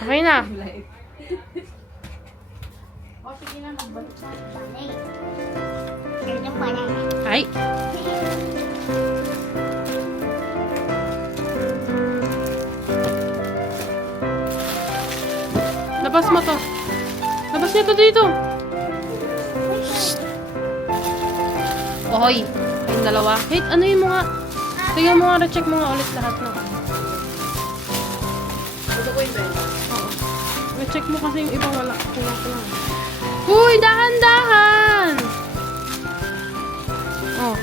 Okay na. O, sige na, magbalik na. Ganyan. Ay. Labas mo to. Labas niyo to dito. Ohoy. Yung dalawa. Wait, ano yung mga... Tingnan mo nga, check mo nga ulit lahat ano. Gusto ko yung. Check mo kasi yung iba wala. Kulang ko lang. Uy, dahan-dahan! Oh.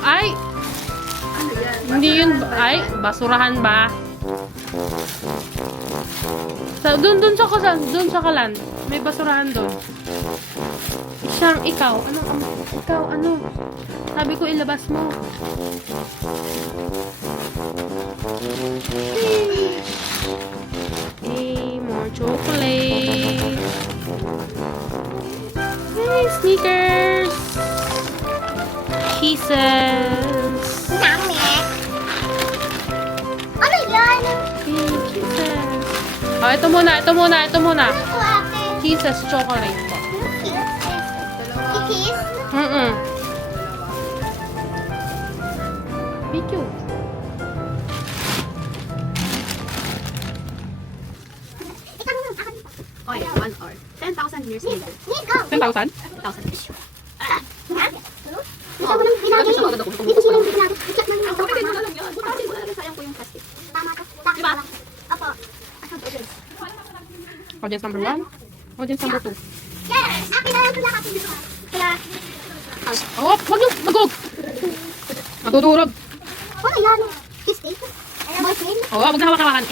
Ay! Ano yan? Hindi yun, ba- ay, basurahan ba? Sa, dun, dun sa kusan, dun sa kalan. May basurahan dun. Siyang ikaw. Ano, ano, ikaw, ano? Sabi ko, ilabas mo. Hey, more chocolate. Hey, sneakers. Kisses. Dami. Ano yan? Hey, kisses. Oh, ito muna, ito muna, ito muna. Ano to, ate? Kisses chocolate po. Dalawa. Kikis? Mm-mm. Be cute. 10,000 years. Nico! 10,000? 10,000 years. Ito mo nang pinagay. Dito sila yung pinagay. Check na yung Pwede mo na lang yan. Butasin mo na lang. Sayang ko yung plastic. Tama to. Diba? lang. Opo. Audience number 1. Audience number 2. Yes! Akin na lang ito lahat. Kaya, Oh, wag yung magog. Matutulog. ano yan? Kiss cake? Boyfriend? Oh, wag na hawak-hawakan.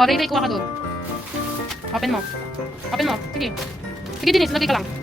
O, Ray Ray, kuha ka doon. Open mo. Open mo. Sige. Sige, Dinis, lagay ka lang.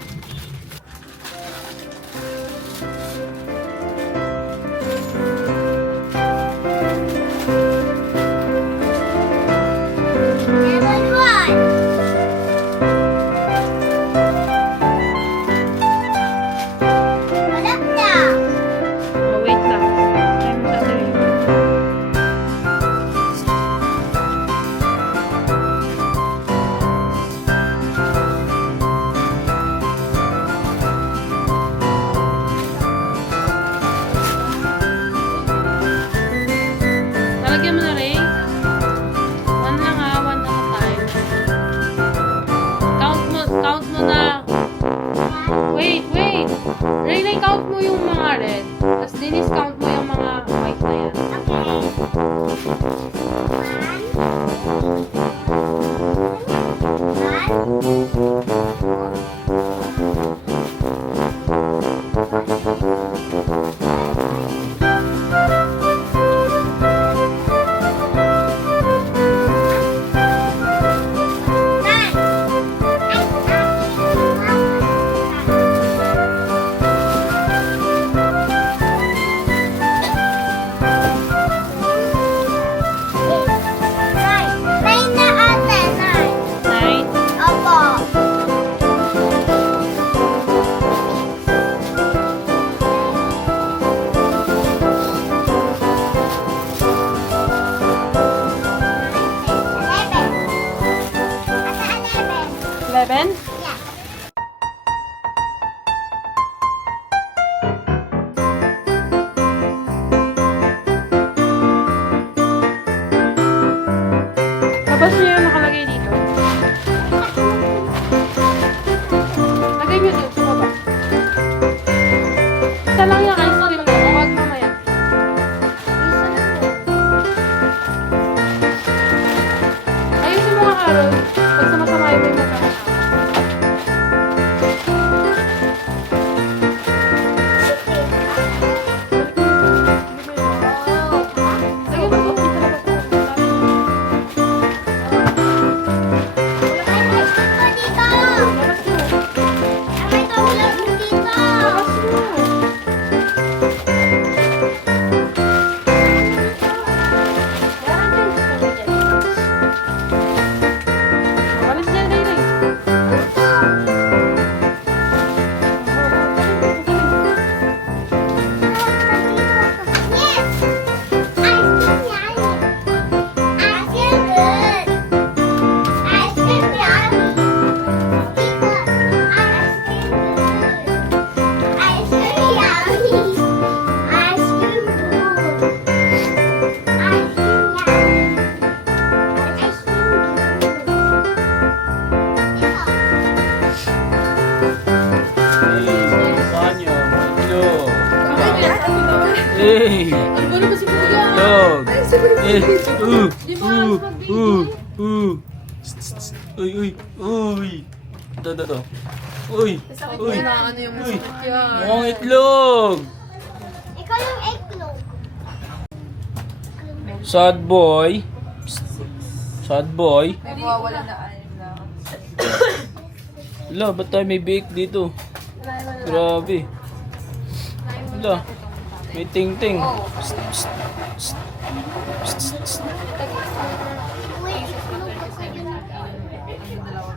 Yung mga red. Tapos Isa lang yung Eh, Ano ba si Kuya? dog. Eh, uh, Di ba, uh, uh, uh. Tsk. Uy, uy, uy. Ito, ito, ito. Uy, uy. ano yung Uy, mukhang itlog. Ikaw yung eggnog. Sad boy. Sad boy. Nagwawala na. Wala, ba't tayo may bake dito? Grabe. Wala. May ting-ting. Psst, psst, psst. Psst, psst, psst.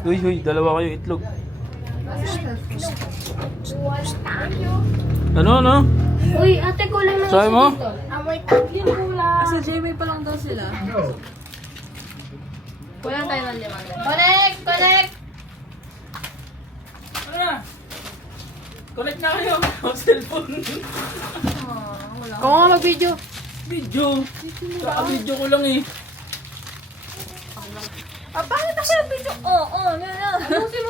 Uy, uy, dalawa kayo itlog. Ano, ano? Uy, ate, kulang na Sabi mo? Amoy tatlong kulang. Sa JMA pa lang daw sila. Kulang tayo ng limang. Connect! Connect! Ano na? Connect na kayo. Cellphone. Kung nga mag-video. Video. Kaka-video ko lang eh. Ah, bakit ako yung video? Oo, oh, oo, oh, no, no. Ayusin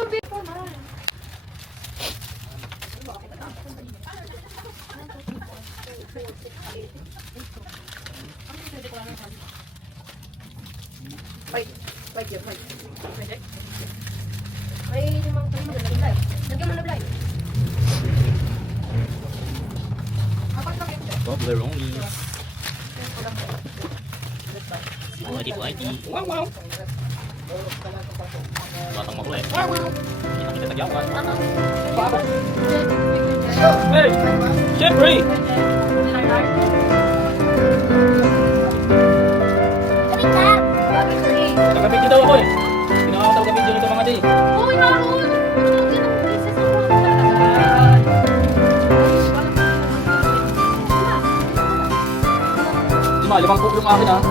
Cook yung akin ah.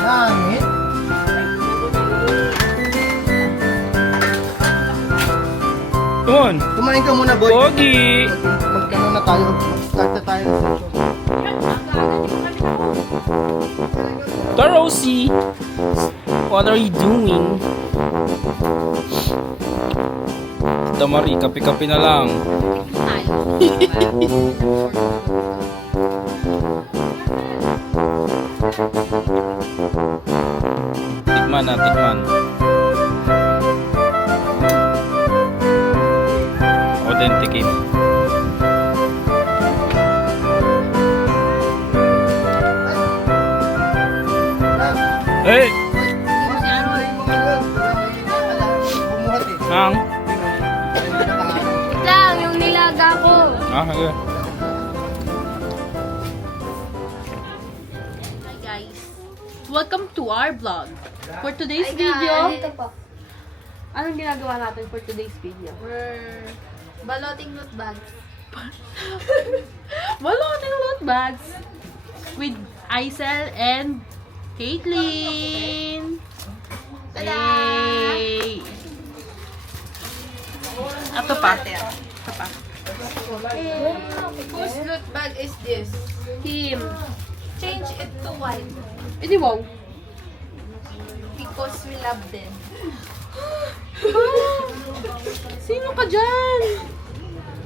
Langit? Come on! Kumain ka muna, boy. Pogi! Magkano na tayo? Mag-start na tayo. Dorothy! What are you doing? Damari, kape-kape na lang. tikman na, tikman. Authenticate. Eh! Bumuhat eh. Ang? Nilaga ko. Ah, okay. Hi guys. Welcome to our vlog. For today's video, Dito po. anong ginagawa natin for today's video? We're baloting loot bags. Baloting loot bags with Aisel and Caitlyn. Tada! Yay! Ito pa. Ito pa. Whose loot bag is this? Team. Change it to white. Hindi wow. because we love them. Sino ka dyan?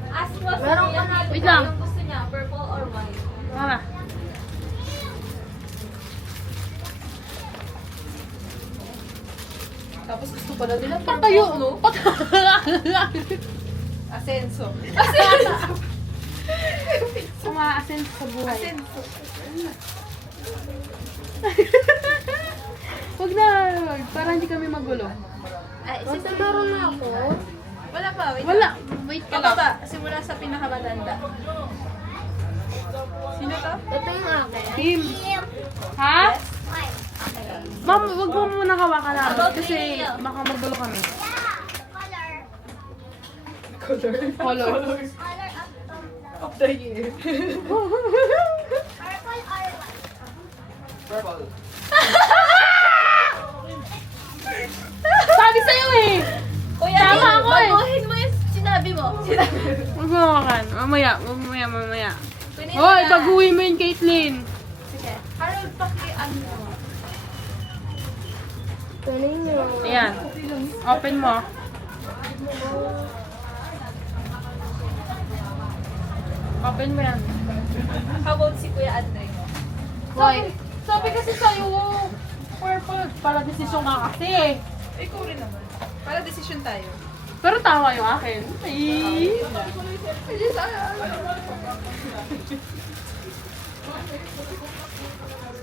Ask mo sa Meron ka na- Wait lang. yung gusto niya, purple or white. Tara. Tapos gusto pala nila Patayo, no? Patayo. Asenso. Umaasen sa buhay. Asenso. Huwag na, Lord. Para hindi kami magulo. Ay, sister, meron na ako. Wala pa, wait. Wala. Wait ka lang. Pababa, simula sa pinakamatanda. Sino to? Ito yung akin. Kim. Ha? Ma'am, wag mo muna hawakan namin kasi baka magulo kami. Color. Color. Color of, Of the year. purple or white. Purple. Sabi sa'yo eh! Kuya, Tama Tama ako eh. Baguhin mo yung sinabi mo. Mo. Huwag mo hawakan. Mamaya, mamaya, mamaya. Kunin mo Hoy, na. baguhin mo yun, Caitlyn. Sige. Harold, paki ano. Ayan. Open mo. Open mo yan. How about si Kuya Andre? Why? Sabi kasi sa'yo, purple. Para desisyon ka kasi. Ikaw rin naman. Para decision tayo. Pero tama yung akin. Ay.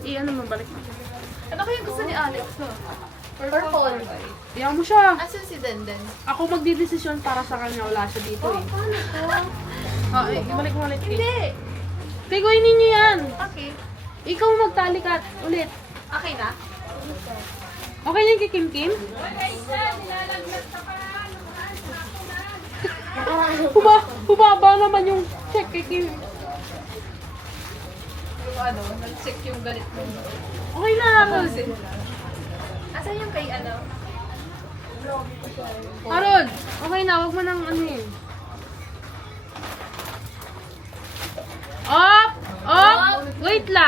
I, ano mo, balik mo. Ano kaya gusto ni Alex? No? Purple. Iyan mo siya. Asan si Denden? Ako magdidesisyon para sa kanya. Wala siya dito eh. Ah, eh, ibalik mo ulit. Hindi. Tiguin ninyo yan. Okay. Ikaw magtalikat ulit. Okay na? Okay yan kay Kim Kim? Huba, hubaba naman yung check kay Kim. Yung ano, nag-check yung galit mo. Okay na, Harold. Asan yung kay ano? Harold, okay na. Huwag mo nang ano yun.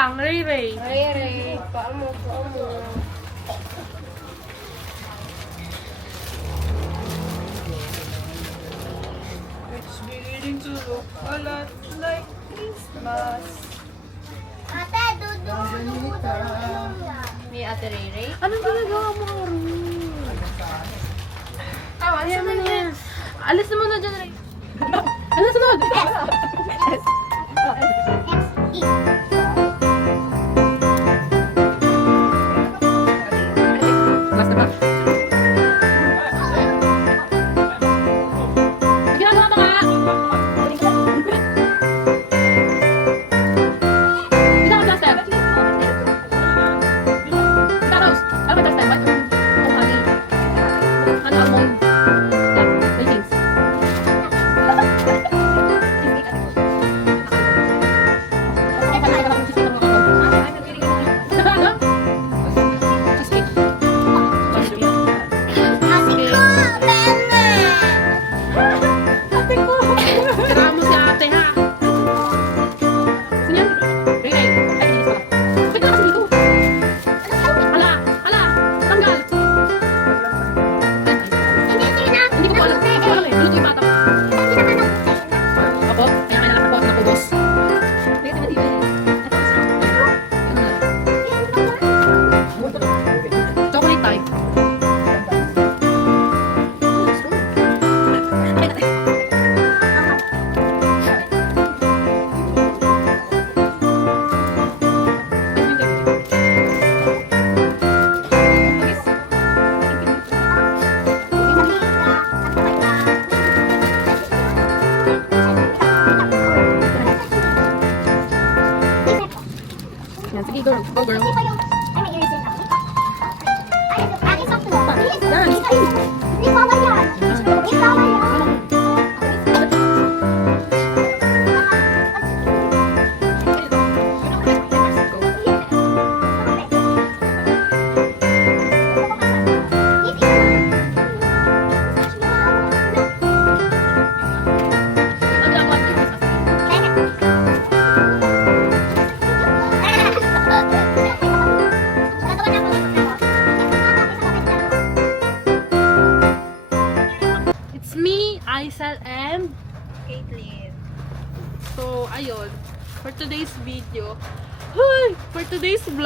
Lang, Ray Ray. Ray, Ray. Paa mo, paa mo. It's beginning to look a lot like Christmas. Ate, dudong. Ni Ate Ray? Anong ginagawa mo, Harold? Ah, Ayan mo na yan. Alis mo na dyan, Ray. Ano sunod? Last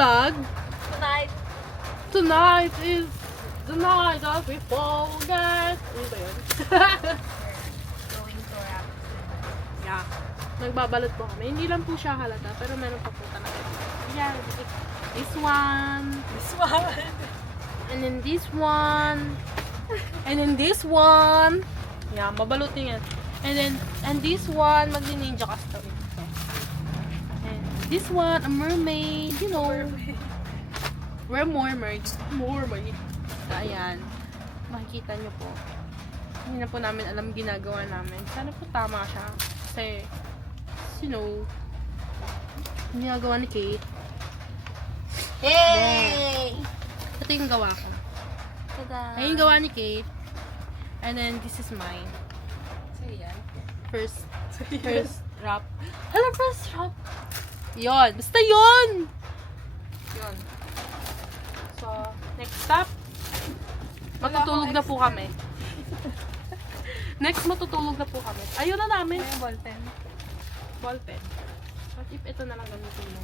vlog, Tonight, tonight is the night that we forget. Ano ba yun? going to wrap. yeah. Nagbabalot po kami. Hindi lang po siya halata, pero meron pa po talaga. Yeah, this one. This one. And then this one. And then this one. Yeah, mabalot niya yan. And then, and this one, magni-ninja custom. This one, a mermaid, you know. We're mermaid. Mermaid. So, ayan. Makikita nyo po. Hindi na po namin alam ginagawa namin. Sana po tama siya. Kasi, you know, ginagawa ni Kate. Yay! Ito yung gawa ko. Tada! Ayun yung gawa ni Kate. And then, this is mine. So, yan. First, first wrap. Hello, first wrap. Yon. Basta yon. Yon. So, next stop. Matutulog na po kami. Next, matutulog na po kami. Ayun na namin. May ballpen. Ballpen. What if ito na lang gamitin mo?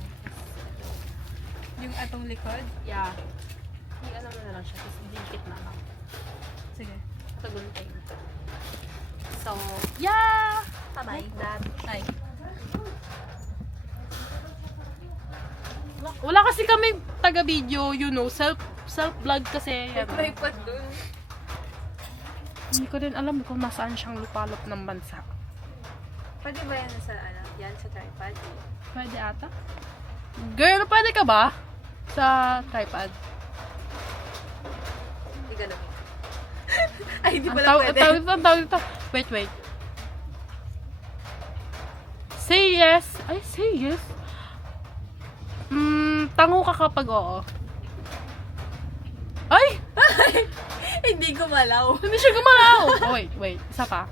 Yung atong likod. Yeah. Hindi, alam mo na lang siya. Tapos, dikit na lang. Sige. Tagunting. So, yeah! Bye. Dad. Ay. Wala kasi kami taga-video, you know, self self vlog kasi. Yan. Tripod dun. Hindi ko din alam kung nasaan siyang lupalop ng bansa. Pwede ba yan sa, ano, yan sa tripod? Pwede ata? Girl, pwede ka ba? Sa tripod. Hindi ganun. Ay, di Ang pala tawag, pwede. ang tawag, ang tawag ito. Wait, wait. Say yes. Ay, say yes. Mm, tango ka kapag oo. Ay! Hindi gumalaw. Hindi siya gumalaw. Oh, wait, wait. Isa pa.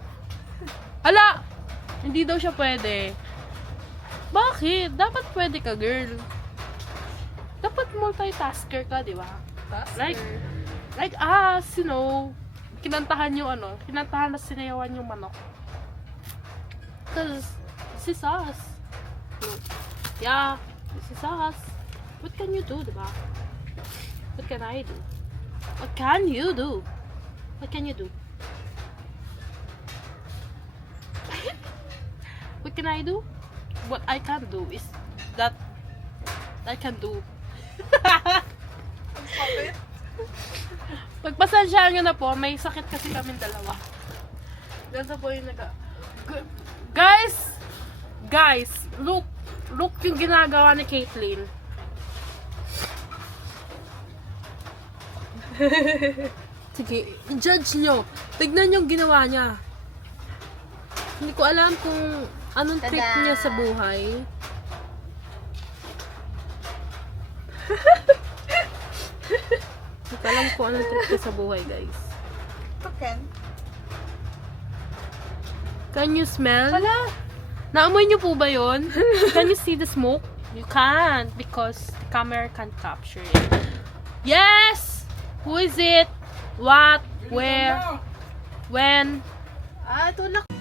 Ala! Hindi daw siya pwede. Bakit? Dapat pwede ka, girl. Dapat multitasker ka, di ba? Like, like us, you know, kinantahan yung ano, kinantahan na sinayawan yung manok. Cause, this is us. Yeah, this is us. What can you do, di ba? What can I do? What can you do? What can you do? what can I do? What I can do is that I can do. Pagpasensyaan nyo na po, may sakit kasi kami dalawa. Ganito po yung naga... Gu- Guys! Guys! Look! Look yung ginagawa ni Caitlyn. Sige, judge nyo. Tignan yung ginawa niya. Hindi ko alam kung anong Tada! niya sa buhay. Hindi ko alam kung anong trip niya sa buhay, guys. Okay. Can you smell? Wala. Naamoy niyo po ba yon? Can you see the smoke? You can't because the camera can't capture it. Yes! Who is it? What? Where? When? Ah, na.